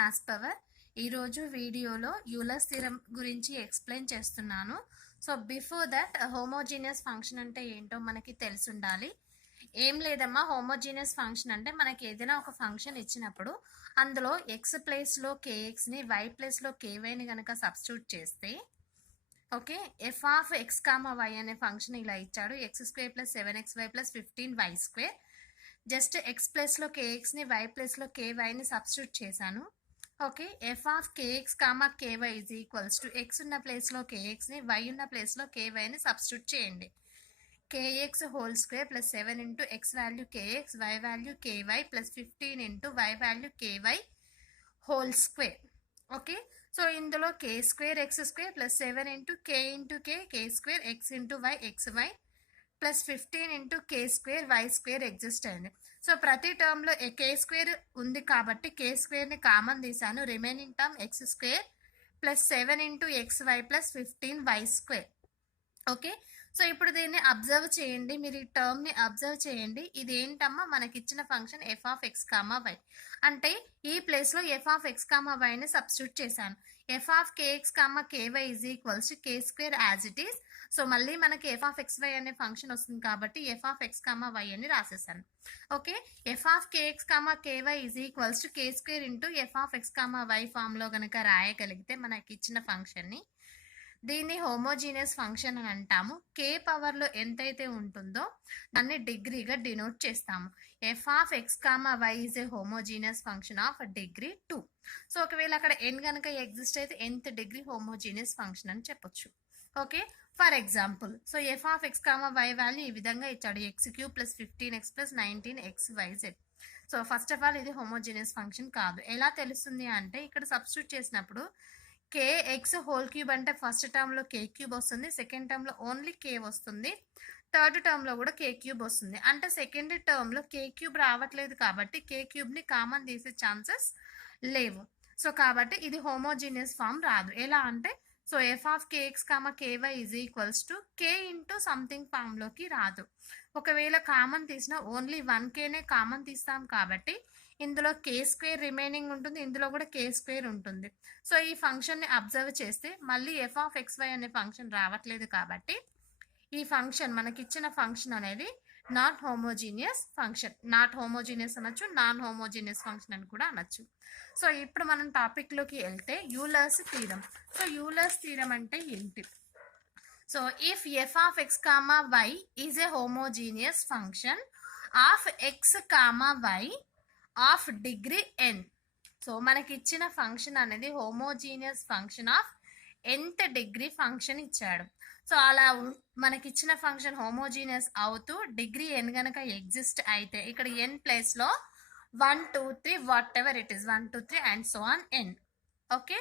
Maths power. ఈరోజు వీడియోలో Euler's theorem గురించి ఎక్స్ప్లెయిన్ చేస్తున్నాను. So before that homogeneous function అంటే ఏంటో మనకి తెలిసి ఉండాలి. ఏం లేదమ్మా, హోమోజీనియస్ ఫంక్షన్ అంటే మనకి ఏదైనా ఒక ఫంక్షన్ ఇచ్చినప్పుడు అందులో ఎక్స్ ప్లేస్లో కేఎక్స్ని వై ప్లేస్లో కేవైని కనుక సబ్స్టిట్యూట్ చేస్తే okay, F of X comma Y అనే ఫంక్షన్ ఇలా ఇచ్చాడు. X square plus 7xy plus 15y square. Just X ప్లేస్లో కేఎక్స్ని వై ప్లేస్లో కేవైని సబ్స్టిట్యూట్ చేశాను. Okay, F of kx comma KY is equals to X ఉన్న ప్లేస్లో కేఎక్స్ని వై ఉన్న ప్లేస్లో కేవైని సబ్స్టిట్యూట్ చేయండి. KX whole square plus 7 into X value kx why value KY plus 15 into why value KY whole square. Okay, so ఇందులో k square x square plus 7 into k square x into y x y plus 15 into k square y square exist అయింది. So ప్రతి టర్మ్లో k square ఉంది కాబట్టి k స్క్వేర్ని common తీసాను. Remaining term x square plus 7 into x y plus 15y square. Okay, so ఇప్పుడు దీన్ని observe చేయండి, మీరు ఈ టర్మ్ని అబ్జర్వ్ చేయండి. ఇది ఏంటమ్మా, మనకి ఇచ్చిన function f of X comma y. అంటే ఈ ప్లేస్లో ఎఫ్ ఆఫ్ ఎక్స్ కామా వైని సబ్స్టిట్యూట్ చేశాను. F of kx comma KY is equals to k square as it is. So మళ్ళీ మనకి ఎఫ్ ఆఫ్ ఎక్స్ వై అనే ఫంక్షన్ వస్తుంది కాబట్టి f of X comma y అని రాసేసాను. Okay, F of kx comma KY is equals to k square into f of X comma y ఫామ్లో కనుక రాయగలిగితే మనకి ఇచ్చిన ఫంక్షన్ని దీన్ని హోమోజీనియస్ ఫంక్షన్ అని అంటాము. కే పవర్లో ఎంతైతే ఉంటుందో దాన్ని డిగ్రీగా డినోట్ చేస్తాము. F of X comma why is a homogeneous function of degree 2. So ఒకవేళ అక్కడ ఎన్ కనుక ఎగ్జిస్ట్ అయితే nth డిగ్రీ హోమోజీనియస్ ఫంక్షన్ అని చెప్పొచ్చు. Okay, for example, so F of X comma why value ఈ విధంగా ఇచ్చాడు, x³ plus 15x plus 19xyz. So first of all ఇది హోమోజీనియస్ ఫంక్షన్ కాదు. ఎలా తెలుస్తుంది అంటే ఇక్కడ సబ్స్టిట్యూట్ చేసినప్పుడు కేఎక్స్ హోల్ క్యూబ్ అంటే ఫస్ట్ టర్మ్లో కే క్యూబ్ వస్తుంది, సెకండ్ టర్మ్లో ఓన్లీ కే వస్తుంది, థర్డ్ టర్మ్లో కూడా కే క్యూబ్ వస్తుంది. అంటే సెకండ్ టర్మ్లో కే క్యూబ్ రావట్లేదు కాబట్టి కే క్యూబ్ని కామన్ తీసే ఛాన్సెస్ లేవు. సో కాబట్టి ఇది హోమోజీనియస్ ఫామ్ రాదు. ఎలా అంటే, so F of kx comma KY is equals to k into something ఫామ్లోకి రాదు. ఒకవేళ కామన్ తీసినా ఓన్లీ 1kనే కామన్ తీస్తాం కాబట్టి ఇందులో కే స్క్వేర్ రిమైనింగ్ ఉంటుంది, ఇందులో కూడా కే స్క్వేర్ ఉంటుంది. సో ఈ ఫంక్షన్ని అబ్జర్వ్ చేస్తే మళ్ళీ ఎఫ్ ఆఫ్ ఎక్స్ వై అనే ఫంక్షన్ రావట్లేదు కాబట్టి ఈ ఫంక్షన్ మనకిచ్చిన ఫంక్షన్ అనేది not homogeneous function. Not homogeneous అనొచ్చు, నాన్ హోమోజీనియస్ ఫంక్షన్ అని కూడా అనొచ్చు. సో ఇప్పుడు మనం టాపిక్లోకి వెళ్తే Euler's theorem. So Euler's theorem అంటే ఏంటి? So if f of X comma why is a homogeneous function of X comma y of degree n. So మనకి ఇచ్చిన ఫంక్షన్ అనేది homogeneous function of nth degree function ఇచ్చాడు. So అలా మనకిచ్చిన function homogeneous అవుతూ degree n కనుక exist అయితే ఇక్కడ ఎన్ ప్లేస్లో 1 2 3 whatever it is 1 2 3 and so on n. Okay,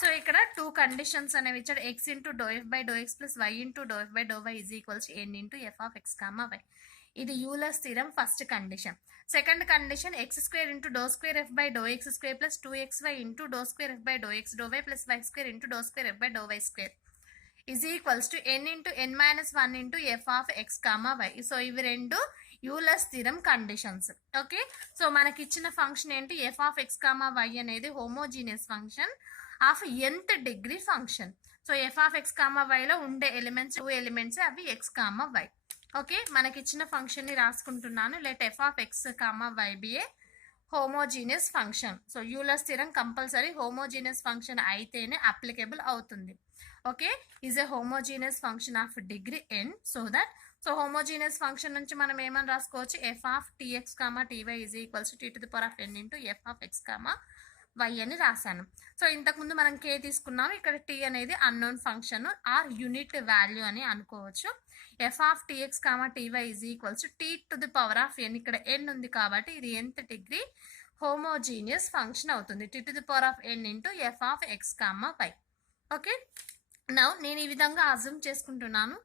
so ఇక్కడ 2 కండిషన్స్ అనేవి ఇచ్చాడు. X into do f by do x plus y into do f by do y is equals n into f of X comma y. ఇది Euler's theorem first condition. Second condition x square into do square f by do x square plus 2xy into do square f by do x do y plus y square into do square f by do y square is equals to n into n minus 1 into f of X comma why. So ఇవి రెండు Euler's theorem conditions. Okay, so మనకి ఇచ్చిన function ఏంటి, f of X comma y అనేది homogeneous function of nth degree function. So F of X comma వైలో ఉండే elements 2 elements, అవి x comma y. Okay, మనకి ఇచ్చిన ఫంక్షన్ని రాసుకుంటున్నాను. Let f of X comma y be a homogeneous function. So Euler's theorem compulsory homogeneous function అయితేనే applicable అవుతుంది. Okay, is a homogeneous function of degree n. So that so homogeneous function నుంచి మనం ఏమని రాసుకోవచ్చు, f of t x comma t y is equals t to the power of n into f of X comma y అని రాశాను. So ఇంతకుముందు మనం కే తీసుకున్నాము, ఇక్కడ టీ అనేది unknown function or unit value అని అనుకోవచ్చు. F of t x comma t y is equals t to the power of n. ఇక్కడ ఎన్ ఉంది కాబట్టి ఇది nth డిగ్రీ హోమోజీనియస్ ఫంక్షన్ అవుతుంది, t to the power of n into f of X comma y. Okay, now నేను ఈ విధంగా assume చేసుకుంటున్నాను,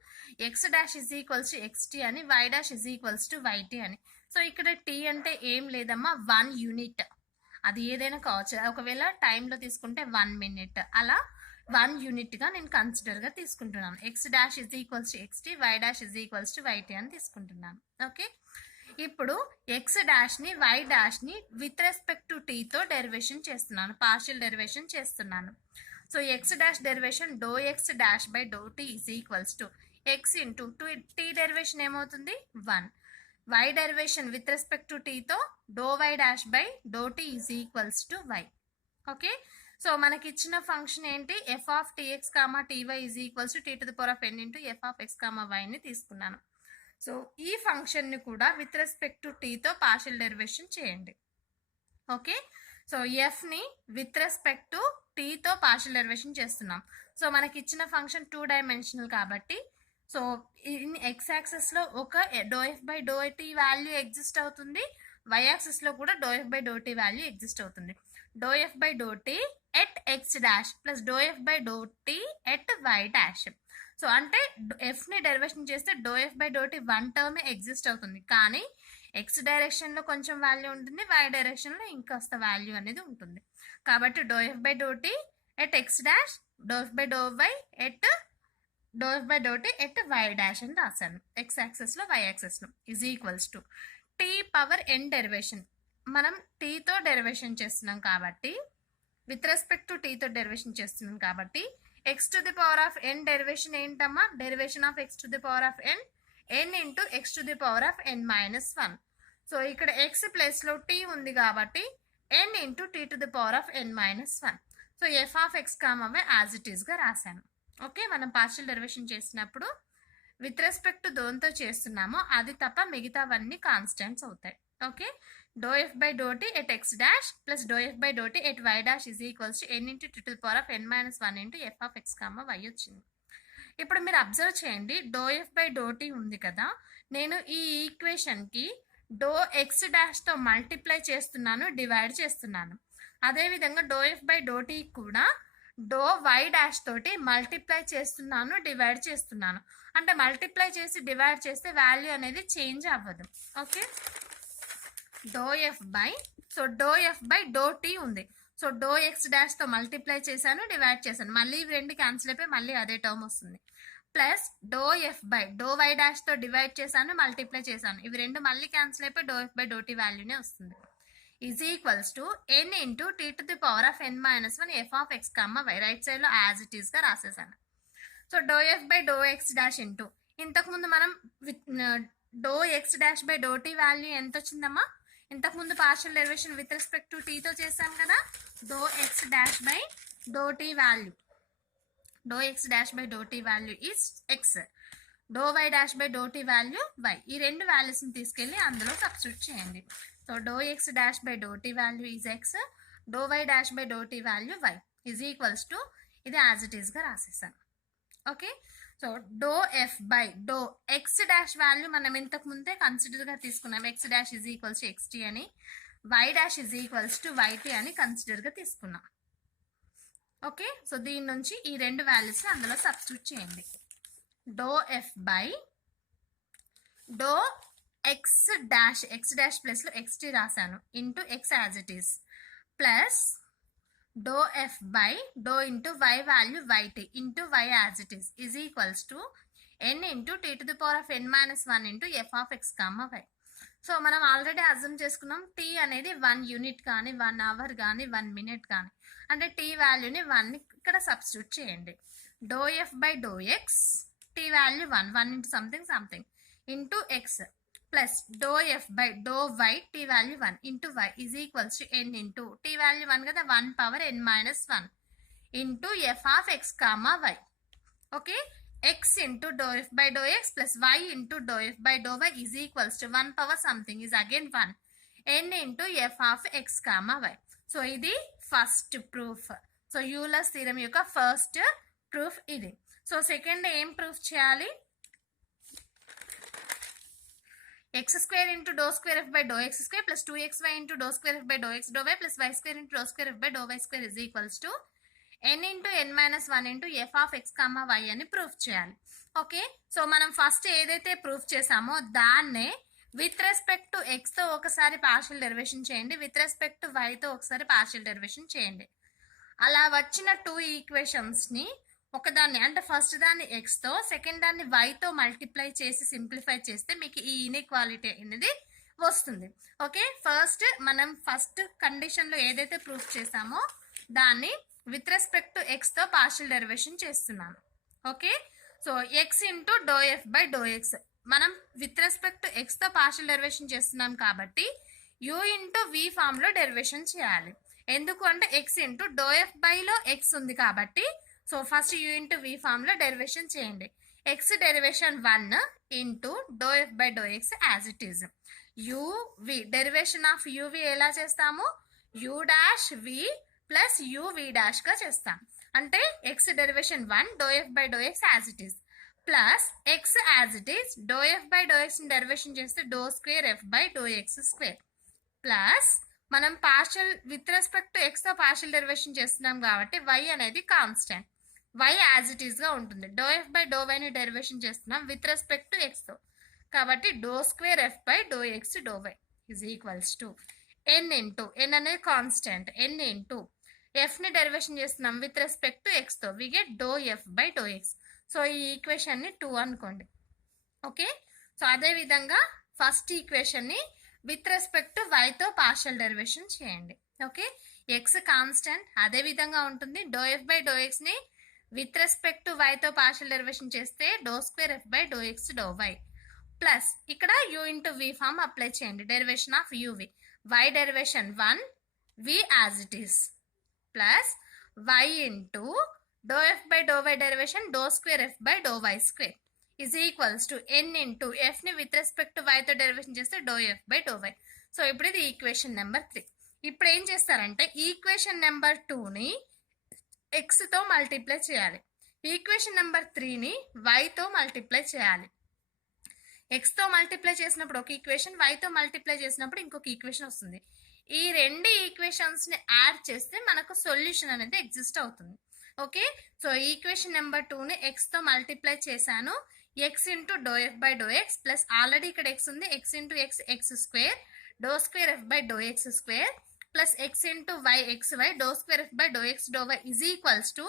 x dash is equals to x t అని, y dash is equals to y t అని. So ఇక్కడ tea అంటే ఏం లేదమ్మా, 1 యూనిట్, అది ఏదైనా కావచ్చు. ఒకవేళ టైంలో తీసుకుంటే 1 మినిట్, అలా 1 యూనిట్గా నేను కన్సిడర్గా తీసుకుంటున్నాను. X dash is equals to x t, y dash is equals to y t అని తీసుకుంటున్నాను. ఓకే, ఇప్పుడు ఎక్స్ డాష్ని వై డాష్ని విత్ రెస్పెక్ట్ టు టీతో డెరివేషన్ చేస్తున్నాను, పార్షియల్ డెరివేషన్ చేస్తున్నాను. So x dash derivation do x dash by do t is equals to x into t derivation ఏమవుతుంది 1. Y derivation with respect to టీతో do y dash by do t is equals to y. Okay, so మనకి ఇచ్చిన function ఏంటి, f of t x comma t y is equals to t to the power of n into f of X comma వైని తీసుకున్నాను. సో ఈ ఫంక్షన్ని కూడా with respect to టీతో పార్షియల్ డెరివేషన్ చేయండి. ఓకే, సో ఎఫ్ని విత్ రెస్పెక్ట్ టు టీతో పార్షియల్ డెరివేషన్ చేస్తున్నాం. సో మనకి ఇచ్చిన ఫంక్షన్ 2 డైమెన్షనల్ కాబట్టి సో ఇన్ ఎక్స్ యాక్సెస్లో ఒక do f by do t value exist అవుతుంది, వై యాక్సెస్లో కూడా do f by do t value exist అవుతుంది. Do f by do t at x dash plus do f by do t at y dash. So అంటే ఎఫ్ని derivation చేస్తే do f by do t 1 term exist అవుతుంది, కానీ X డైరెక్షన్లో కొంచెం value ఉంటుంది, why డైరెక్షన్లో ఇంకాస్త వాల్యూ అనేది ఉంటుంది. కాబట్టి do f by do t at x dash do f by do y at do f by do t at y dash అని రాశాను, ఎక్స్ యాక్సెస్లో వై యాక్సెస్లో is equals to t power n derivation. మనం టీతో derivation చేస్తున్నాం కాబట్టి with respect to టీతో derivation చేస్తున్నాం కాబట్టి x to the power of n derivation ఏంటమ్మా, derivation of x to the power of n into x to the power of n minus 1. So ఇక్కడ x ప్లేస్లో టీ ఉంది కాబట్టి n into t to the power of n minus 1. So F of X comma as it ఈస్గా రాశాను. Okay, మనం partial derivation చేసినప్పుడు with respect to దోన్తో చేస్తున్నామో అది తప్ప మిగతావన్నీ కాన్స్టెంట్స్ అవుతాయి. Okay, do f by do t at x dash plus do f by do t at y dash is equals to n into t to the power of n minus 1 into f of X comma y వచ్చింది. ఇప్పుడు మీరు observe చేయండి, do f by do t ఉంది కదా, నేను ఈ ఈక్వేషన్కి do x డాష్తో మల్టిప్లై చేస్తున్నాను, డివైడ్ చేస్తున్నాను. అదేవిధంగా do f by do t కూడా డో వై డాష్ తోటి మల్టిప్లై చేస్తున్నాను, డివైడ్ చేస్తున్నాను. అంటే మల్టిప్లై చేసి డివైడ్ చేస్తే వాల్యూ అనేది చేంజ్ అవ్వదు. Okay, do f by do t ఉంది, సో డో ఎక్స్ డాష్తో మల్టిప్లై చేశాను, డివైడ్ చేశాను, మళ్ళీ ఇవి రెండు క్యాన్సిల్ అయిపోయి మళ్ళీ అదే టర్మ్ వస్తుంది. Plus do f by do y డాష్తో డివైడ్ చేశాను, మల్టిప్లై చేశాను, ఇవి రెండు మళ్ళీ క్యాన్సిల్ అయిపోయి do f by do t వాల్యూనే వస్తుంది. Is equals to n into t to the power of n minus 1 f of X comma y. Right సైడ్లో యాజ్ ఇట్ ఈస్గా రాసేసాను. So do f by do x dash into ఇంతకుముందు మనం do x dash by do t value ఎంత వచ్చిందమ్మా, ఇంతకుముందు partial derivation with respect to టీతో చేసాం కదా, do x dash by do t value, do x dash by do t value is x, do y dash by do t value y. ఈ రెండు వాల్యూస్ని తీసుకెళ్ళి అందులో సబ్స్టిట్యూట్ చేయండి. So do x dash by do t value is x, do y dash by do t value y is equals to ఇది as it ఈస్గా రాసేసాను. Okay, so do f by do x dash value మనం ఇంతకు ముందే కన్సిడర్గా తీసుకున్నాం, x dash is equals to x t అని, y dash is equals to y t అని కన్సిడర్గా తీసుకున్నాం. ఓకే, సో దీని నుంచి ఈ రెండు వాల్యూస్ అందులో సబ్స్టిట్యూట్ చేయండి. Do f by do x dash ప్లస్లో ఎక్స్టీ రాశాను into x as it is plus do f by do into why value y t into y as it is equals to n into t to the power of n minus 1 into f of X comma why. So మనం already assume చేసుకున్నాం t అనేది 1 unit కానీ 1 hour కానీ 1 minute కానీ, అంటే tea వాల్యూని 1 ఇక్కడ substitute చేయండి. Do f by do x t value 1 into something into x plus do f by do y t value 1 into y is equals to n into t value 1 కదా 1 power n minus 1 into f of X comma y. Okay, x into do f by do x plus y into do f by do y is equals to 1 power something is again 1 n into f of X comma why. So ఇది first proof. So Euler's theorem యొక్క first proof ఇది. So second ఏం proof చేయాలి, x square into dou square f by dou x square plus 2xy into dou square f by dou x dou y plus y square into dou square f by dou y square is equals to n into n minus 1 into f of x comma y అని proof చేయాలి. Okay, so మనం first ఏదైతే proof చేసామో దాన్నే with respect to ఎక్స్తో ఒకసారి partial derivation చేయండి, with respect to వైతో ఒకసారి partial derivation చేయండి. అలా వచ్చిన 2 ఈక్వేషన్స్ని ఒకదాన్ని అంటే ఫస్ట్ దాన్ని ఎక్స్తో సెకండ్ దాన్ని వైతో మల్టిప్లై చేసి సింప్లిఫై చేస్తే మీకు ఈ ఇన్ఈక్వాలిటీ అనేది వస్తుంది. ఓకే, మనం ఫస్ట్ కండిషన్లో ఏదైతే ప్రూఫ్ చేసామో దాన్ని విత్ రెస్పెక్ట్ టు ఎక్స్తో పార్షియల్ డెరివేషన్ చేస్తున్నాను. Okay, so x into do f by do x మనం విత్ రెస్పెక్ట్ టు ఎక్స్తో పార్షియల్ డెరివేషన్ చేస్తున్నాం కాబట్టి యూ ఇంటూ వి ఫామ్లో డెరివేషన్ చేయాలి. ఎందుకు అంటే ఎక్స్ ఇంటూ డో ఎఫ్ బైలో ఎక్స్ ఉంది కాబట్టి so first u into v ఫామ్లో డెరివేషన్ చేయండి. X derivation 1 into do f by do x as it is. U v derivation of u v ఎలా చేస్తాము, u dash v plus u v డాష్గా చేస్తాం. అంటే x derivation 1 do f by do x as it is plus x as it is do f by do ఎక్స్ని derivation చేస్తే dou square f by do x square plus మనం partial with respect to ఎక్స్తో partial derivation చేస్తున్నాం కాబట్టి why అనేది constant, why as it ఈస్గా ఉంటుంది. Do f by do వైని డెరివేషన్ చేస్తున్నాం విత్ రెస్పెక్ట్ టు ఎక్స్తో కాబట్టి do square f by do x do y is equals to n into n అనేది కాన్స్టెంట్ ఎన్ ఇంటూ ఎఫ్ని డెరివేషన్ చేస్తున్నాం విత్ రెస్పెక్ట్ టు ఎక్స్తో we get do f by do x. So ఈ ఈక్వేషన్ని 2 అనుకోండి. Okay, so అదేవిధంగా first ఈక్వేషన్ని with respect to వైతో పార్షియల్ డెరివేషన్ చేయండి. ఓకే, ఎక్స్ కాన్స్టెంట్ అదే విధంగా ఉంటుంది. డో ఎఫ్ బై డో ఎక్స్ని విత్ రెస్పెక్ట్ టు వైతో పార్షియల్ డెరివేషన్ చేస్తే dou square f by do x do y plus ఇక్కడ u into v form apply చేయండి. Derivation of u v y derivation 1 v as it is plus y into do f by do y derivation do square f by do y square is equals to n into ఎఫ్ని with respect to వైతో derivation చేస్తే do f by do y. So ఇప్పుడు ఇది equation number 3. ఇప్పుడు ఏం చేస్తారంటే equation number 2ని ఎక్స్తో మల్టిప్లై చేయాలి, ఈక్వేషన్ నెంబర్ 3ని వైతో మల్టిప్లై చేయాలి. ఎక్స్తో మల్టిప్లై చేసినప్పుడు ఒక ఈక్వేషన్, వైతో మల్టిప్లై చేసినప్పుడు ఇంకొక ఈక్వేషన్ వస్తుంది. ఈ రెండు ఈక్వేషన్స్ని యాడ్ చేస్తే మనకు సొల్యూషన్ అనేది ఎగ్జిస్ట్ అవుతుంది. ఓకే, సో ఈక్వేషన్ నెంబర్ 2ని ఎక్స్తో మల్టిప్లై చేశాను. X into do f by do x plus already ఇక్కడ ఎక్స్ ఉంది x into x x square do square f by do x square plus x into y x y do square f by do x do y is equals to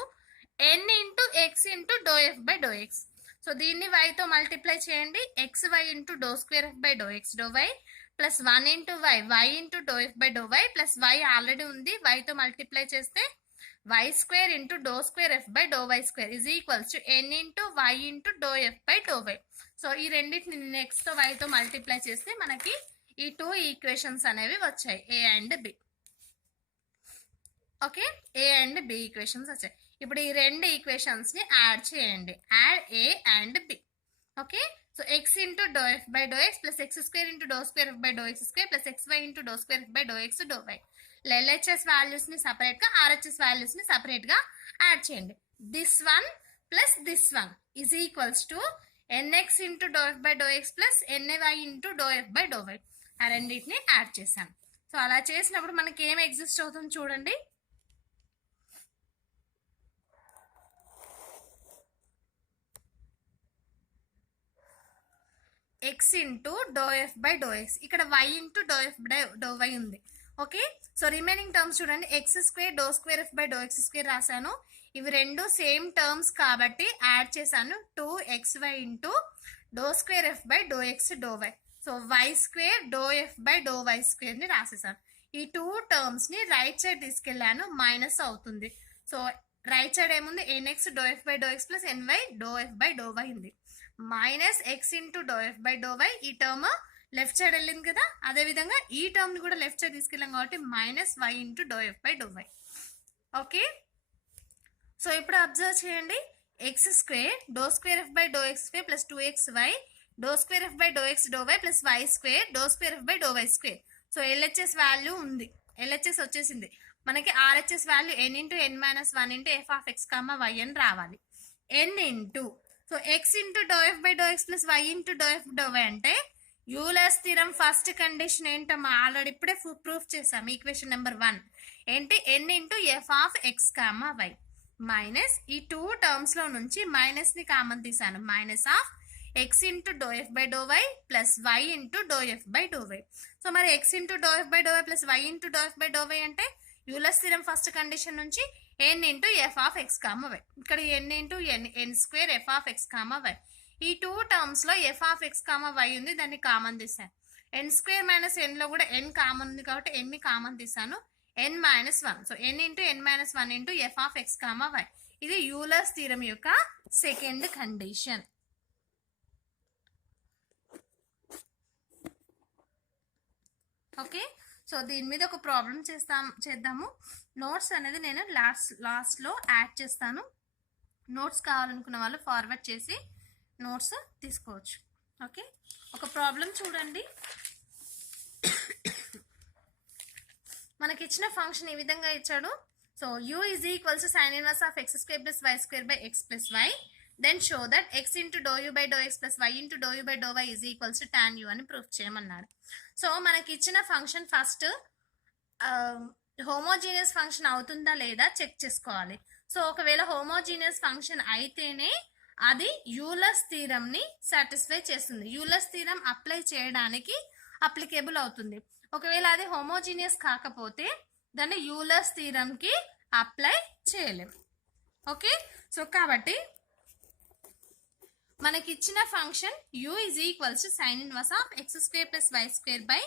n into x into do f by do x. So దీన్ని వైతో multiply చేయండి. X y into do square f by do x do y plus 1 into y y into do f by do y plus y already ఉంది వైతో multiply చేస్తే y square into do square f by do y square is equals to n into y into do f by do y. So ఈ రెండింటిని next వైతో multiply చేస్తే మనకి ఈ 2 equations అనేవి వచ్చాయి A and B. Okay, A and B equations వచ్చాయి. ఇప్పుడు ఈ రెండు ఈక్వేషన్స్ని యాడ్ చేయండి, add A and B. Okay, so x into do f by do x plus x square into do square f by do x square plus x y into do square f by do x do y. LHS వాల్యూస్ని సపరేట్గా RHS వాల్యూస్ని సపరేట్గా add చేయండి. This one plus this one is equals to n x into do f by do x plus n y into do f by do y. ఆ రెండింటిని add చేశాను. So అలా చేసినప్పుడు మనకి ఏం ఎగ్జిస్ట్ అవుతుంది చూడండి. X into do f by do x, ఇక్కడ y into do f by do y ఉంది. ఓకే, సో రిమైనింగ్ టర్మ్స్ చూడండి. X square do square f by do x square రాశాను. ఇవి రెండు సేమ్ టర్మ్స్ కాబట్టి యాడ్ చేశాను 2xy into do square f by do x do y. So y square dou f by do y స్క్వేర్ని రాసేసాను. ఈ 2 టర్మ్స్ని రైట్ సైడ్ తీసుకెళ్ళాను, మైనస్ అవుతుంది. సో రైట్ సైడ్ ఏముంది n x dou f by do x plus n y dou f by do y ఉంది. Minus x into do f by do y, ఈ term left side వెళ్ళింది కదా, అదేవిధంగా ఈ టర్మ్ని కూడా లెఫ్ట్ సైడ్ తీసుకెళ్ళాం కాబట్టి minus y into do f by do y. Okay, so ఇప్పుడు అబ్జర్వ్ చేయండి. X square do square f by do x square plus 2xy do square f by do x do y plus y square do square f by do y square. So LHS value ఉంది, LHS వచ్చేసింది. మనకి RHS value n into n minus 1 into f of X comma y అని రావాలి. N into so x into do f by do x plus y into do f dou y అంటే Euler's theorem first condition ఏంటమ్మా, already ఇప్పుడే proof చేసాం. Equation number 1 ఏంటి, n into f of X comma y minus ఈ 2 టర్మ్స్లో నుంచి మైనస్ని common తీసాను, minus of x into do f by do y plus y into do f by do y. So మరి x into do f by do y plus y into do f by do y అంటే Euler's theorem first condition నుంచి n into f of X comma y. ఇక్కడ n into n square f of X comma y. ఈ 2 టర్మ్స్లో f of X comma y ఉంది, దాన్ని common తీసాను. ఎన్ square minus ఎన్లో కూడా ఎన్ common ఉంది కాబట్టి ఎన్ని కామన్ తీసాను, n minus one. So n into n minus one into f of X comma y. ఇది యూలర్స్ థీరం యొక్క సెకండ్ కండిషన్. ఓకే, సో దీని మీద ఒక ప్రాబ్లం చేద్దాము. నోట్స్ అనేది నేను లాస్ట్లో యాడ్ చేస్తాను. నోట్స్ కావాలనుకున్న వాళ్ళు ఫార్వర్డ్ చేసి నోట్స్ తీసుకోవచ్చు. ఓకే, ఒక ప్రాబ్లం చూడండి. మనకి ఇచ్చిన ఫంక్షన్ ఈ విధంగా ఇచ్చాడు. So u is equals to sin inverse of x square plus y square by x plus y. Then show that x into dou u by dou x plus y into dou u by dou y is equals to tan u అని proof చేయమన్నాడు. So మనకి ఇచ్చిన function first homogeneous function అవుతుందా లేదా check చేసుకోవాలి. So ఒకవేళ homogeneous function అయితేనే అది యూలర్స్ థీరంని సాటిస్ఫై చేస్తుంది. యూలర్స్ థీరం అప్లై చేయడానికి అప్లికేబుల్ అవుతుంది. ఒకవేళ అది హోమోజీనియస్ కాకపోతే దాన్ని యూలర్స్ థీరంకి అప్లై చేయలేం. ఓకే, సో కాబట్టి మనకి ఇచ్చిన function u is equals to sin inverse of x square plus y square by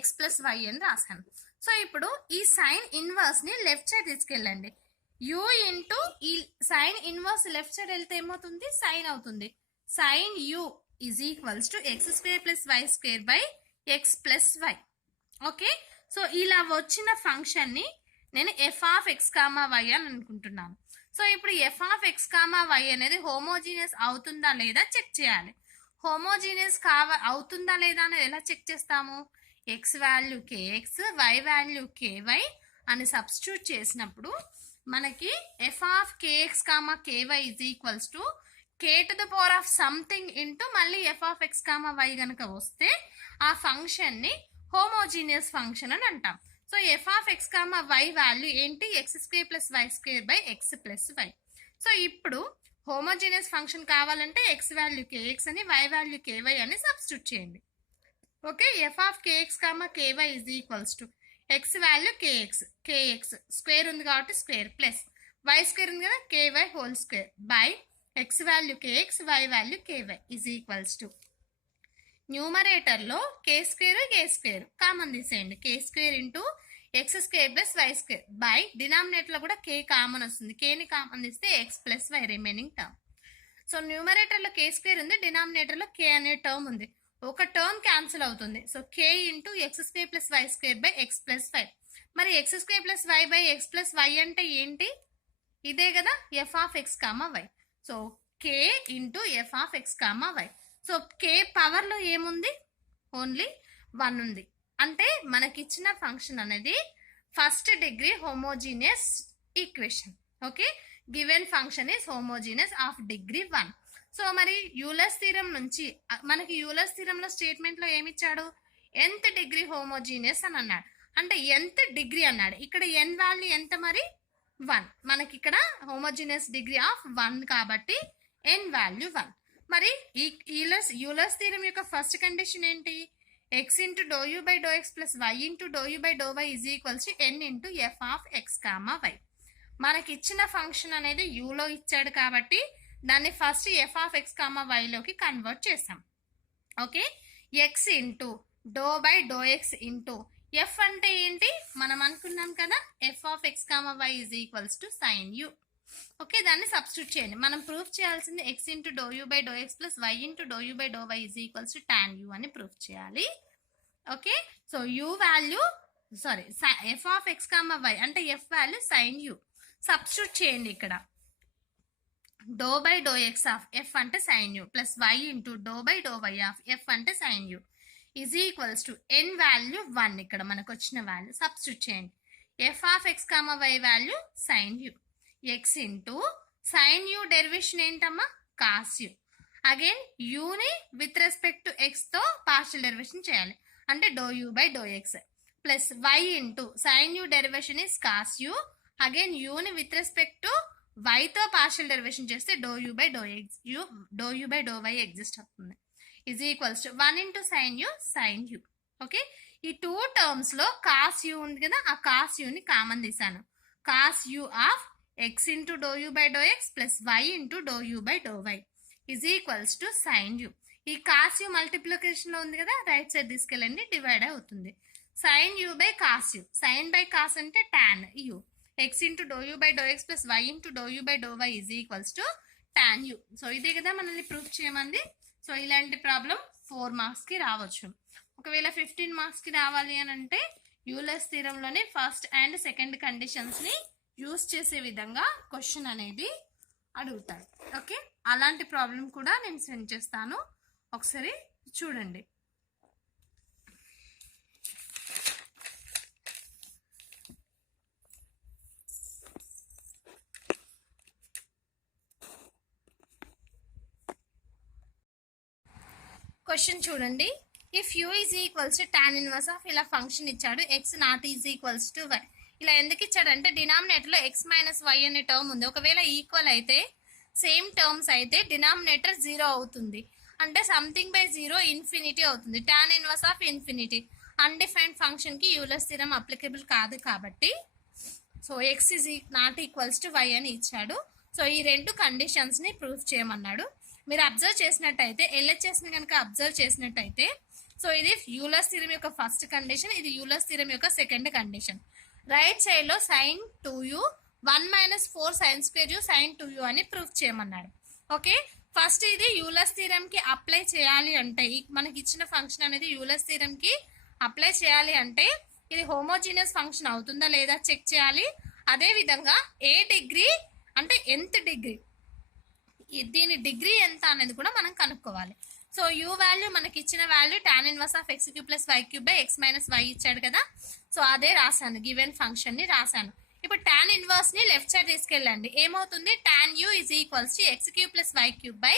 x plus y అని రాసాను. సో ఇప్పుడు ఈ సైన్ ఇన్వర్స్ ని లెఫ్ట్ సైడ్ తీసుకెళ్ళండి. u ఇంటూ ఈ సైన్ ఇన్వర్స్ లెఫ్ట్ సైడ్ వెళ్తే ఏమవుతుంది, సైన్ అవుతుంది. Sine u is equals to x square plus y square by x plus y. Okay, so ఇలా వచ్చిన ఫంక్షన్ ని నేను f of X comma y అని అనుకుంటున్నాను. సో ఇప్పుడు f of X comma y అనేది హోమోజీనియస్ అవుతుందా లేదా చెక్ చేయాలి. హోమోజీనియస్ అవుతుందా లేదా అనేది ఎలా చెక్ చేస్తాము, x value kx why value k y అని సబ్స్టిట్యూట్ చేసినప్పుడు మనకి f of kx comma k y is equals to k to the power of something into మళ్ళీ f of X comma y కనుక వస్తే ఆ ఫంక్షన్ని హోమోజీనియస్ ఫంక్షన్ అని అంటాం. So F of X comma why value ఏంటి, x square plus y square by x plus y. So ఇప్పుడు homogeneous function కావాలంటే ఎక్స్ వాల్యూ కేఎక్స్ అని వై వాల్యూ కేవై అని సబ్స్టిట్యూట్ చేయండి. Okay, F of kx comma k y is equals to x value k x square ఉంది కాబట్టి square plus y square ఉంది కదా k y whole square by x value kx why value k y is equals to న్యూమరేటర్లో k square common తీసేయండి. K square into x square plus y square by డినామినేటర్లో కూడా k common వస్తుంది. కేని common తీస్తే x plus y remaining term. So న్యూమరేటర్లో k square ఉంది, డినామినేటర్లో కే అనే టర్మ్ ఉంది. ఒక టర్మ్ క్యాన్సిల్ అవుతుంది. So k into x square plus y square by x plus y. మరి x square plus y by x plus y అంటే ఏంటి, ఇదే కదా f of X comma why. So k into f of X comma why. So k పవర్లో ఏముంది, only 1 ఉంది. అంటే మనకిచ్చిన ఫంక్షన్ అనేది first degree homogeneous equation. Okay, given function is homogeneous of degree 1. So మరి యూలర్స్ థీరం నుంచి మనకి Euler's థీరంలో స్టేట్మెంట్లో ఏమిచ్చాడు, nth degree homogeneous అని అన్నాడు. అంటే nth డిగ్రీ అన్నాడు. ఇక్కడ n వాల్యూ ఎంత మరి 1. మనకి ఇక్కడ హోమోజీనియస్ డిగ్రీ ఆఫ్ 1 కాబట్టి n వాల్యూ 1. మరి ఈ యూలర్స్ థీరం యొక్క ఫస్ట్ కండిషన్ ఏంటి, x into do u by do x plus y into do u by do y is equals to n into f of X comma y. మనకి ఇచ్చిన function అనేది యూలో ఇచ్చాడు కాబట్టి దాన్ని first f of X comma వైలోకి convert చేసాం. Okay, x into do by do x into f అంటే ఏంటి మనం అనుకున్నాం కదా, f of X comma why is equals to sine u. Okay, దాన్ని సబ్స్టిట్యూట్ చేయండి. మనం ప్రూఫ్ చేయాల్సింది x into do u by do x plus y into do u by do y is equals to tan u అని proof చేయాలి. Okay, so u value f of X comma y అంటే f value sine u substitute చేయండి. ఇక్కడ do by do x of f అంటే sine u plus y into do by do y of f అంటే sine u is equals to n value 1. ఇక్కడ మనకు వచ్చిన value substitute చేయండి. F of X comma why value sine u, x into sine u derivation ఏంటమ్మా cos u. Again యూని with respect to x తో partial derivation చేయాలి అంటే dou u by do x plus y into sine u derivation is cos u. Again యూని with respect to y తో partial derivation చేస్తే dou u by do x do u by do y exist అవుతుంది. Is equals to 1 into sine u. Okay, ఈ 2 terms లో cos u ఉంది కదా, ఆ cos యూని కామన్ తీసాను. Cos u of x into dou u by dou x plus y into dou u by dou y is equals to sin u. ఈ cos u మల్టిప్లికేషన్లో ఉంది కదా, రైట్ సైడ్ తీసుకెళ్ళండి, డివైడ్ అవుతుంది. Sine u by cos u, sine by cos అంటే tan u, x into do u by do x plus y into do u by do y is equals to tan u. So ఇదే కదా మనల్ని proof చేయమంది. So ఇలాంటి problem 4 మార్క్స్కి రావచ్చు. ఒకవేళ 15 మార్క్స్కి రావాలి అని అంటే యూలర్స్ థీరంలోని ఫస్ట్ అండ్ సెకండ్ కండిషన్స్ని యూస్ చేసే విధంగా క్వశ్చన్ అనేది అడుగుతాడు. ఓకే, అలాంటి ప్రాబ్లం కూడా నేను సెండ్ చేస్తాను, ఒకసారి చూడండి. క్వశ్చన్ చూడండి. If u is equals to tan inverse of, ఇలా ఫంక్షన్ ఇచ్చాడు, x not is equals to y. ఇలా ఎందుకు ఇచ్చాడంటే డినామినేటర్లో ఎక్స్ మైనస్ వై అనే టర్మ్ ఉంది. ఒకవేళ ఈక్వల్ అయితే, సేమ్ టర్మ్స్ అయితే డినామినేటర్ 0 అవుతుంది. అంటే సంథింగ్ బై 0 ఇన్ఫినిటీ అవుతుంది. Tan inverse of infinity undefined ఫంక్షన్కి యూలర్స్ థీరం అప్లికబుల్ కాదు కాబట్టి, so x is not equals to y అని ఇచ్చాడు. సో ఈ 2 కండిషన్స్ని ప్రూఫ్ చేయమన్నాడు. మీరు అబ్జర్వ్ చేసినట్టయితే, ఎల్హెచ్ఎస్ని కనుక అబ్జర్వ్ చేసినట్టయితే, సో ఇది యూలర్స్ థీరం యొక్క ఫస్ట్ కండిషన్, ఇది యూలర్స్ థీరం యొక్క సెకండ్ కండిషన్. రైట్ సైడ్లో sine 2u 1 minus 4 sine square u sine 2u అని ప్రూఫ్ చేయమన్నాడు. ఓకే, ఫస్ట్ ఇది యూలర్స్ థీరంకి అప్లై చేయాలి అంటే, మనకి ఇచ్చిన ఫంక్షన్ అనేది యూలర్స్ థీరంకి అప్లై చేయాలి అంటే ఇది హోమోజీనియస్ ఫంక్షన్ అవుతుందా లేదా చెక్ చేయాలి. అదేవిధంగా ఏ డిగ్రీ అంటే ఎంత డిగ్రీ, దీని డిగ్రీ ఎంత అనేది కూడా మనం కనుక్కోవాలి. సో యూ వాల్యూ మనకి ఇచ్చిన value tan inverse of x cube plus y cube by x minus y ఇచ్చాడు కదా, సో అదే రాశాను, గివెన్ ఫంక్షన్ని రాశాను. ఇప్పుడు టాన్ ఇన్వర్స్ని లెఫ్ట్ సైడ్ తీసుకెళ్ళండి, ఏమవుతుంది, tan u is equals to x cube plus y cube by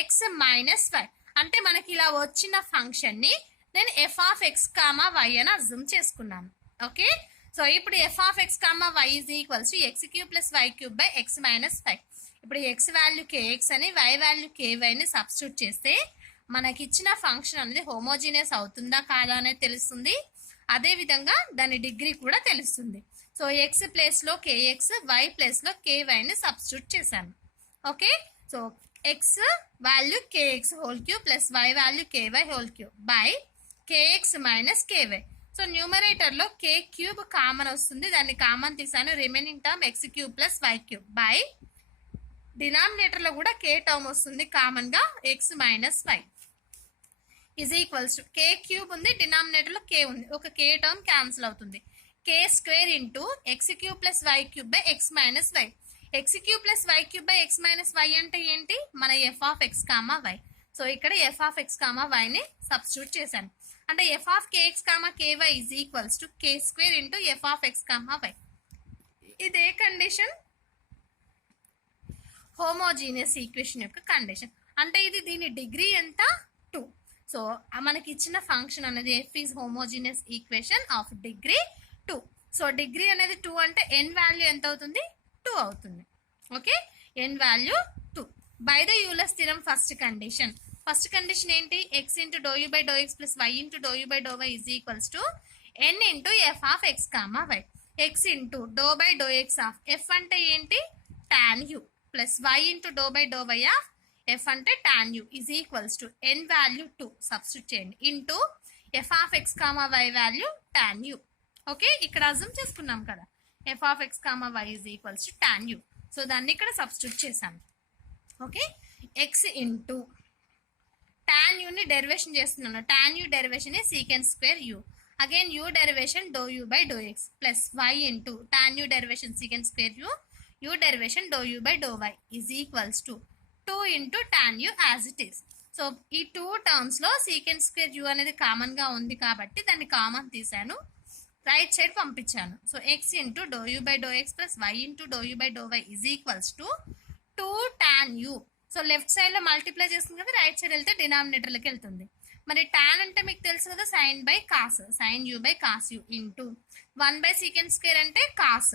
x minus y. అంటే మనకి ఇలా వచ్చిన ఫంక్షన్ని నేను f of X comma y అని అజ్యూమ్ చేసుకున్నాను. ఓకే, సో ఇప్పుడు f of X comma why is equals to x cube plus y cube by x minus y. ఇప్పుడు ఎక్స్ వాల్యూ కేఎక్స్ అని వై వాల్యూ కేవైని సబ్స్టిట్యూట్ చేస్తే మనకి ఇచ్చిన function అనేది హోమోజీనియస్ అవుతుందా కాదా అనేది తెలుస్తుంది. అదేవిధంగా దాని డిగ్రీ కూడా తెలుస్తుంది. సో ఎక్స్ ప్లేస్లో కేఎక్స్, వై ప్లేస్లో కేవైని సబ్స్టిట్యూట్ చేశాను. Okay, so x value k x whole cube plus y value KY whole cube by k x minus k y. So న్యూమరేటర్లో కే క్యూబ్ కామన్ వస్తుంది, దాన్ని కామన్ తీసాను, remaining term x cube plus y cube by డినామినేటర్లో కూడా k term వస్తుంది కామన్గా, x minus y is equals to k cube ఉంది, డినామినేటర్లో కే ఉంది, ఒక కే టర్మ్ క్యాన్సిల్ అవుతుంది. కే square into x cube plus y cube by x minus y. X cube plus y cube by x minus y అంటే ఏంటి, మన f of X comma why. సో ఇక్కడ ఎఫ్ ఆఫ్ ఎక్స్ కామా వైని substitute చేశాను. అంటే f of kx comma KY is equals to k square into f of X comma y. ఇదే కండిషన్ హోమోజీనియస్ ఈక్వేషన్ యొక్క కండిషన్. అంటే ఇది దీని డిగ్రీ ఎంత, 2. సో మనకి ఇచ్చిన ఫంక్షన్ అనేది f is homogeneous equation of degree 2. So degree అనేది 2 అంటే ఎన్ వాల్యూ ఎంత అవుతుంది, 2 అవుతుంది. Okay, n value 2 by the Euler's theorem first condition. First condition ఏంటి, x into do u by do x plus y into do u by do y is equals to n into f of X comma y. X into do by do x of f అంటే ఏంటి, tan u plus y into do by do y of f అంటే tan u is equals to n value 2 substitute చేయండి into f of X comma why value tan u. Okay, ఇక్కడ assume చేసుకున్నాం కదా, f of X comma why is equals to tan u. So దాన్ని ఇక్కడ substitute చేశాను. Okay, x into tan యూని derivation చేస్తున్నాను, tan u derivation is secant square u, again u derivation dou u by dou x plus y into tan u derivation secant square u, u derivation dou u by dou y is equals to 2 into tan u as it is. So ఈ 2 terms లో secant square u అనేది common గా ఉంది కాబట్టి దాన్ని common తీసాను, right side పంపించాను. So x into dou u by dou x plus y into dou u by dou y is equals to 2 tan u. So left side లో multiply చేస్తుంది కదా, రైట్ సైడ్ వెళ్తే డినామినేటర్లోకి వెళ్తుంది. మరి టాన్ అంటే మీకు తెలుసు కదా, sine by cos, sine u by cos u into 1 by secant square అంటే cos,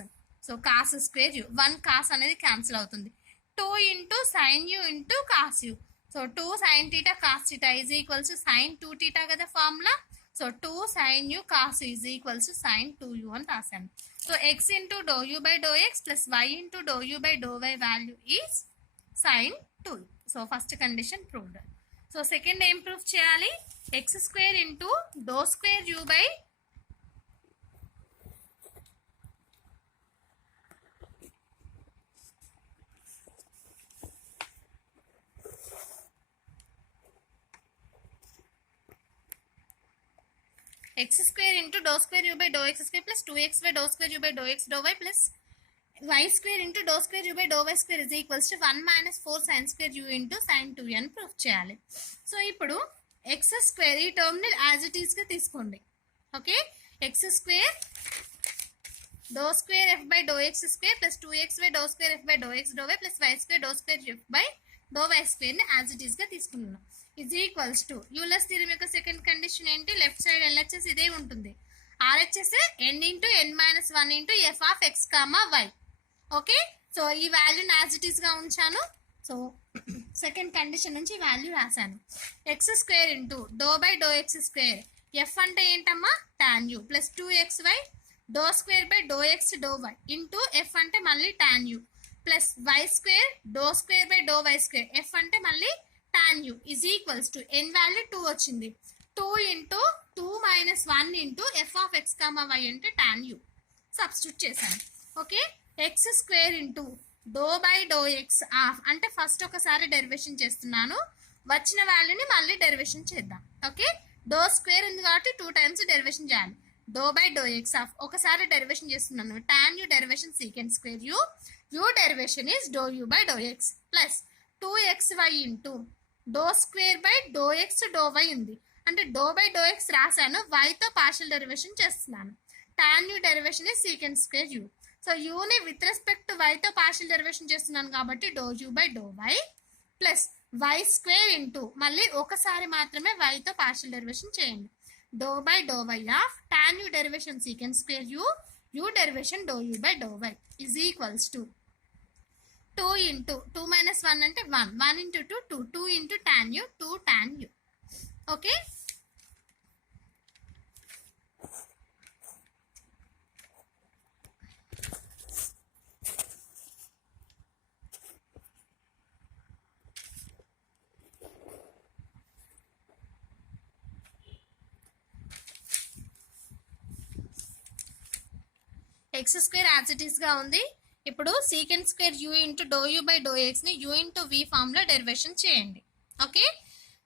so cos square u, 1 cos అనేది క్యాన్సిల్ అవుతుంది. 2 into sine u into cos u, so 2 sine theta cos theta is equals to sine 2 theta కదా formula. So 2 sine u cos is equals to sine 2u అని రాశాను. So x into do u by do x plus y into do u by do y value is sine 2. So first condition proved. So second ఏం proof చేయాలి, x square into do square u by x square into dou square u by dou x square plus 2x by dou square u by dou x dou y plus y square into dou square u by dou y square is equals to 1 minus 4 sin square u into sin 2n proof చేయాలి. So ఇప్పుడు x square ఈ term ని as it is గా తీసుకోండి. Okay, x square dou square f by dou x square plus 2x by dou square f by dou x dou y plus y square dou square f by dou y square ని as it is గా తీసుకున్నాం. is equals to Euler's theorem యొక్క second condition ఏంటి, left side LHS ఇదే ఉంటుంది, RHS n into n minus 1 into f of x comma y. Okay, so ఈ వాల్యూని as it is గా ఉంచాను. సో సెకండ్ కండిషన్ నుంచి ఈ వాల్యూ రాశాను. X square into do by do x square, f అంటే ఏంటమ్మా tan u plus 2xy do square by do x do y into f అంటే మళ్ళీ tan u plus y square do square by do y square, f అంటే మళ్ళీ tan u is equals to n value 2 వచ్చింది, 2 into 2 minus 1 into f of x comma y అంటే tan u substitute చేశాను. Okay, x square into do by do x of అంటే first ఒకసారి derivation చేస్తున్నాను, వచ్చిన వాల్యూని మళ్ళీ డెరివేషన్ చేద్దాం. ఓకే, డో స్క్వేర్ ఉంది కాబట్టి 2 times డెరివేషన్ చేయాలి. Doe by do x of ఒకసారి డెరివేషన్ చేస్తున్నాను, tan u derivation secant square u derivation is doe u by do x plus 2xy into do square by do x do y ఉంది అంటే doe by do x రాశాను, వైతో partial derivation చేస్తున్నాను. tan u derivation is secant square u. So యూని with respect to వైతో partial derivation చేస్తున్నాను కాబట్టి doe u by do y plus y square into మళ్ళీ ఒకసారి మాత్రమే వైతో పార్షియల్ డెరివేషన్ చేయండి, do by do y of tan u derivation secant square u derivation do u by do y is equals to 2 into 2 minus 1 అంటే 1, 1 into 2 2, 2 into tan u 2 tan u. Okay, x square as it is గా ఉంది. ఇప్పుడు secant square u into do u by do x ని u into v form లో derivation చేయండి. Okay,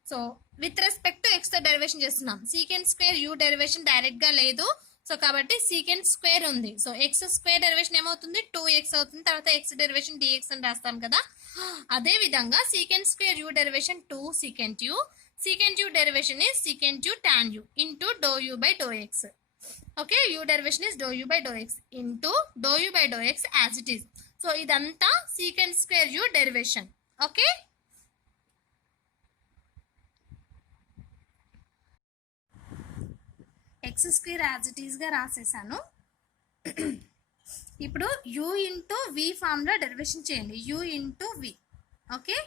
so with respect to x తో derivation చేస్తున్నాం, secant square u derivation direct గా లేదు, సో కాబట్టి సీకెంట్ స్క్వేర్ ఉంది. సో ఎక్స్ స్క్వేర్ డెరివేషన్ ఏమవుతుంది 2x అవుతుంది, తర్వాత ఎక్స్ డెరివేషన్ dx అని రాస్తాం కదా. అదే విధంగా secant square u derivation 2 secant u derivation is secant u tan u into do u by do x. Okay, u derivation is doe u by do x into do u by do x as it is. So ఇదంతా secant square u derivation. Okay, x square as it is గా రాసేసాను. ఇప్పుడు u into v form లో derivation చేయండి, u into v. Okay,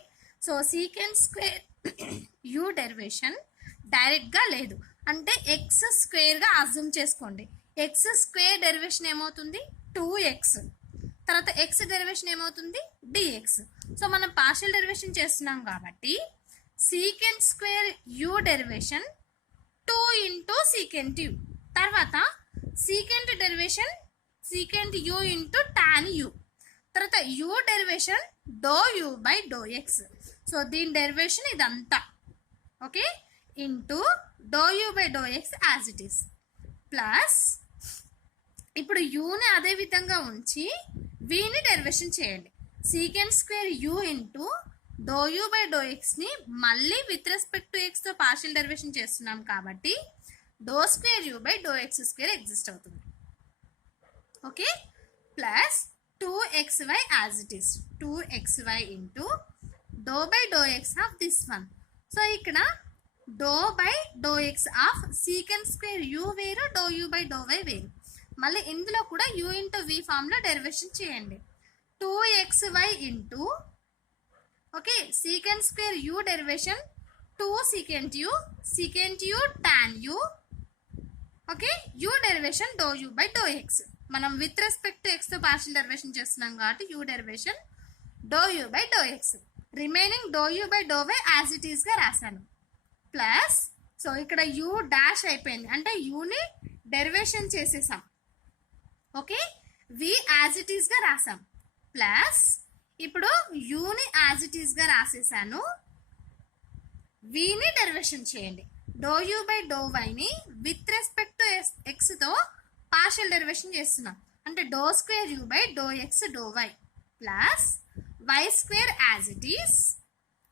so secant square u derivation direct గా లేదు అంటే x square గా అజ్యూమ్ చేసుకోండి. ఎక్స్ స్క్వేర్ డెరివేషన్ ఏమవుతుంది 2x, తర్వాత ఎక్స్ డెరివేషన్ ఏమవుతుంది dx. సో మనం పార్షియల్ డెరివేషన్ చేస్తున్నాం కాబట్టి secant square u derivation 2 into secant u, తర్వాత secant derivation secant u into tan u, తర్వాత u derivation do u by do x. So దీని derivation ఇదంతా. Okay, into do u by do x as it is plus ఇప్పుడు యూని అదే విధంగా ఉంచి వీని డెరివేషన్ చేయండి, secant square u into do u by do ఎక్స్ని మళ్ళీ విత్ రెస్పెక్ట్ టు ఎక్స్తో పార్షియల్ డెరివేషన్ చేస్తున్నాం కాబట్టి do square u by do x square exist అవుతుంది. Okay, plus 2xy as it is 2xy into do by do x of this one. So ఇక్కడ do by do x of secant square u వేరు doe u by do y వేరు, మళ్ళీ ఇందులో కూడా u into v form లో derivation చేయండి, 2xy into okay secant square u derivation 2 secant u tan u. Okay, u derivation doe u by do x, మనం with respect to x తో partial derivation చేస్తున్నాం కాబట్టి u derivation doe u by do x. Remaining doe u by do y as it ఈస్గా రాశాను plus so ఇక్కడ u dash అయిపోయింది అంటే యూని డెరివేషన్ చేసేసాం ఓకే వి యాజ్ ఇట్ ఈస్గా రాసాం ప్లస్ ఇప్పుడు యూని యాజ్ ఇట్ ఈస్గా రాసేసాను విని డెరివేషన్ చేయండి డో యూ బై డో వైని విత్ రెస్పెక్ట్ టు ఎక్స్తో పార్షియల్ డెరివేషన్ చేస్తున్నాం అంటే doe square u by do x do y plus y square as it is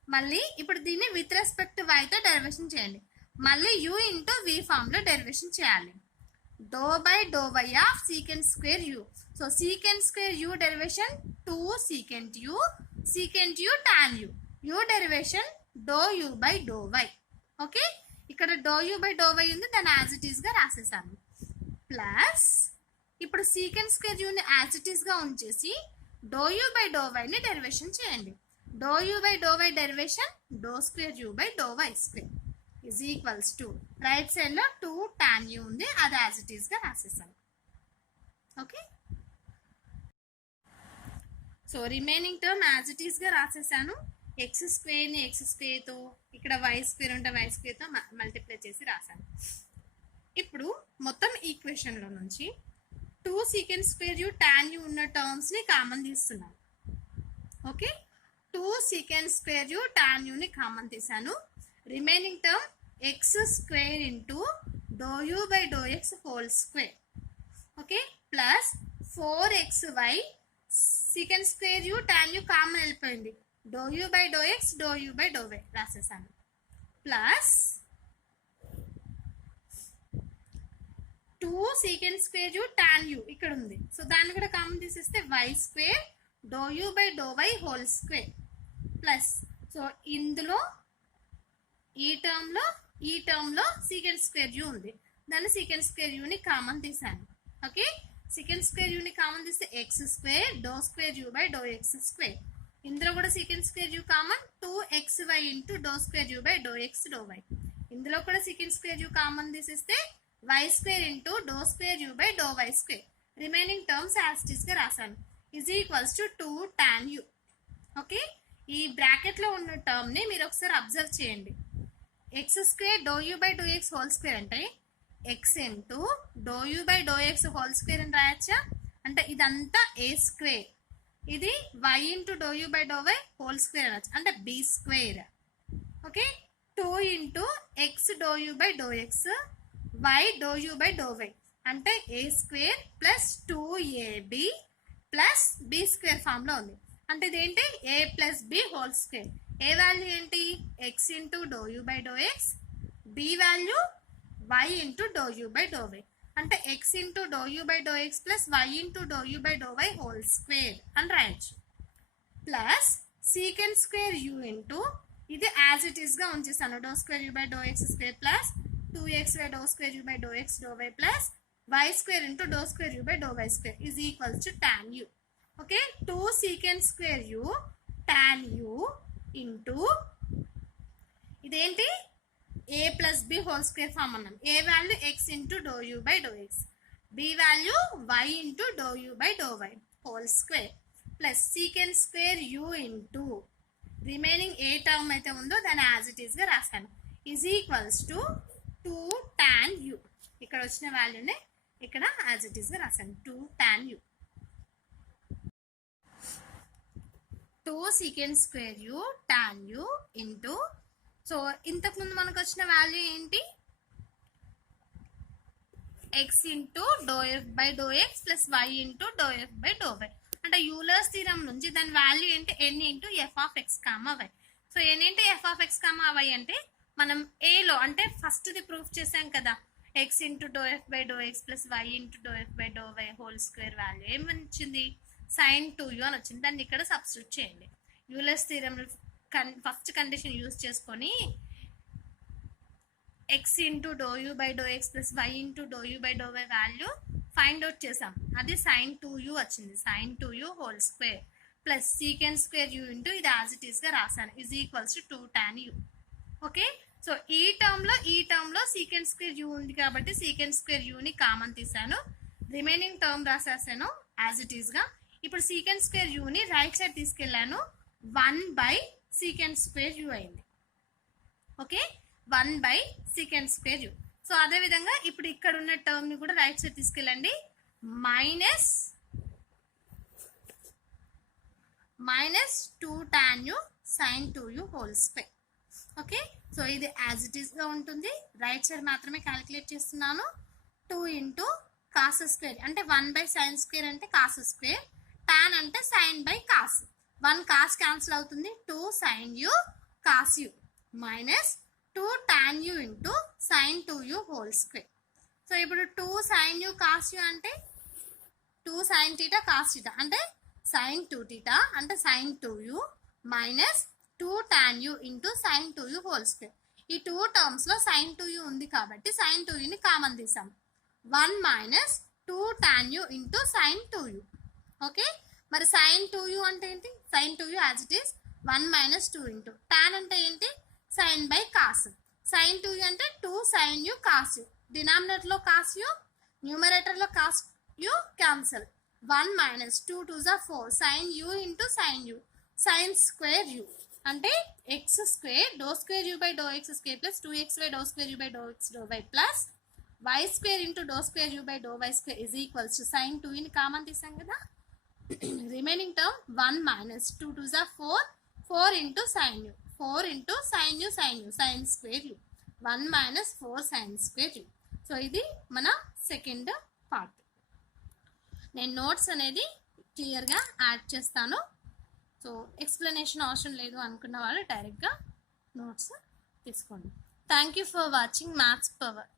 మళ్ళీ ఇప్పుడు దీన్ని విత్ రెస్పెక్ట్ టు వైతో డెరివేషన్ చేయండి మళ్ళీ యూ ఇంటూ వి ఫామ్లో డెరివేషన్ చేయాలి doe by do y of secant square u so secant square u derivation 2 secant u tan u derivation doe u by do y okay ఇక్కడ doe u by do y ఉంది దాన్ని as it ఈస్గా రాసేసాను plus ఇప్పుడు secant square యూని as it ఈస్గా ఉంచేసి doe u by do వైని డెరివేషన్ చేయండి doe u by do y derivation do square u by do y square is equals to right సైడ్లో 2 టాన్ యూ ఉంది అది యాజ్ ఇట్ ఈస్గా రాసేసాను okay so remaining term as it ఈస్గా రాసేసాను x స్క్వేర్ని ఎక్స్ స్క్వేర్తో ఇక్కడ వై స్క్వేర్ ఉంటే వై స్క్వేర్తో మల్టిప్లై చేసి రాశాను ఇప్పుడు మొత్తం ఈక్వేషన్లో నుంచి 2 secant square u tan u ఉన్న టర్మ్స్ని కామన్ తీస్తున్నాను okay 2 secant square u tan యూని కామన్ తీసాను remaining term x square into do u by do x whole square okay plus 4xy secant square u tan u common వెళ్ళిపోయింది doe u by do x do u by do y రాసేసాను plus 2 secant square u tan u ఇక్కడ ఉంది so దాన్ని కూడా common తీసేస్తే y square do u by do y whole square plus so ఇందులో ఈ టర్మ్లో సీకెంట్ స్క్వేర్ యూ ఉంది దాన్ని సీకెంట్ స్క్వేర్ యూని కామన్ తీసాను ఓకే సీకెంట్ స్క్వేర్ యూని కామన్ తీస్తే x square do square u by do x square ఇందులో కూడా secant square u common 2xy into do square u by do x do y ఇందులో కూడా సీకెంట్ స్క్వేర్ యూ కామన్ తీసేస్తే y square into do square u by do y square remaining terms as it ఈస్గా రాశాను is equals to 2 tan u okay ఈ బ్రాకెట్లో ఉన్న టర్మ్ని మీరు ఒకసారి అబ్జర్వ్ చేయండి x square do u by do x whole square అంటే x into do u by do x whole square అని రాయచ్చా అంటే ఇదంతా ఏ స్క్వేర్ ఇది y into do u by do y whole square అనొచ్చు అంటే b square okay 2 into x do u by do x y doe u by do y అంటే a square plus 2ab plus b square ఫామ్లో ఉంది అంటే ఇదేంటి a plus b whole square a value ఏంటి x into do u by do x b value y into do u by do y అంటే x into do u by do x plus y into do u by do y whole square అని రాయొచ్చు plus secant square u into ఇది as it ఈస్గా ఉంచేస్తాను doe square u by do x square plus 2xy do square u by do x do y plus y square into do square u by do y square is equals to tan u okay 2 secant square u tan u into ఇదేంటి a plus b whole square form అన్నాం a value x into do u by do x b value y into do u by do y whole square plus secant square u into remaining a term అయితే ఉందో దాన్ని as it ఈస్గా రాశాను is equals to 2 tan u ఇక్కడ వచ్చిన వాల్యూనే ఇక్కడ as it ఈస్గా రాశాను 2 tan u 2 secant square u tan u into so ఇంతకుముందు మనకు వచ్చిన వాల్యూ ఏంటి x into do f by do x plus y into do f by do y అంటే యూలర్స్ థీరం నుంచి దాని వాల్యూ ఏంటి n into f of X comma why so n into f of X comma y అంటే మనం ఏలో అంటే ఫస్ట్ది proof చేసాం కదా x into do f by do x plus y into do f by do y whole square value ఏమని వచ్చింది sin 2u అని వచ్చింది దాన్ని ఇక్కడ సబ్స్టిట్యూట్ చేయండి Euler's theorem first condition use చేసుకొని x into do u by do x plus y into do u by do y value find out చేసాం అది sin 2u వచ్చింది sin 2u whole square plus secant square u into ఇది as it ఈస్గా రాశాను is equals to 2 tan u okay so ఈ టర్మ్లో secant square u ఉంది కాబట్టి సీకెంట్ స్క్వేర్ యూని కామన్ తీసాను రిమైనింగ్ టర్మ్ రాసేసాను యాజ్ ఇట్ ఈస్గా ఇప్పుడు సీకెంట్ స్క్వేర్ యూని రైట్ సైడ్ తీసుకెళ్ళాను 1 బై సీకెండ్ స్క్వేర్ యూ అయింది. Okay, 1/sec² u. సో అదే విధంగా ఇప్పుడు ఇక్కడ ఉన్న టర్మ్ ని కూడా రైట్ సైడ్ తీసుకెళ్ళండి. Minus 2 tan u sin 2u whole square. Okay, so ఇది యాజ్ ఇట్ ఈస్ గా ఉంటుంది. రైట్ సైడ్ మాత్రమే క్యాలిక్యులేట్ చేస్తున్నాను. 2 ఇంటూ కాస్ స్క్వేర్ అంటే 1/sin² అంటే కాస్ స్క్వేర్, tan అంటే sin by cos. 1 cos cancel అవుతుంది. 2 sin u cos u minus 2 tan u into sin 2u whole square. So ఇప్పుడు 2 sin u cos u అంటే 2 sin θ cos θ అంటే sin 2θ అంటే sin 2u minus 2 tan u into sin 2u whole square. ఈ 2 terms లో sin 2u ఉంది కాబట్టి sin 2u ని common తీసాం. 1 minus 2 tan u into sin 2u. Okay, మరి sin 2u అంటే ఏంటి? sin 2u as it is 1 minus 2 into tan అంటే ఏంటి? sin by cos. sin 2u అంటే 2 sin u cos u. Denominator లో కాస్ u, న్యూమరేటర్ లో cos u cancel. 1 minus 2 2 4 sin u into sin u sin square u అంటే x square do square u by do x square plus 2xy do square u by do x do y plus y square into do square u by do y square is equals to sin 2 ని common తీసాం కదా. Remaining term 1 minus 2 2 4 4 into sin u 4 into sin u sin square u 1 minus 4 sin square u. So ఇది మన second part. నేను notes అనేది క్లియర్గా add చేస్తాను. So explanation అవసరం లేదు అనుకున్న వాళ్ళు డైరెక్ట్గా నోట్స్ తీసుకోండి. Thank you for watching maths power.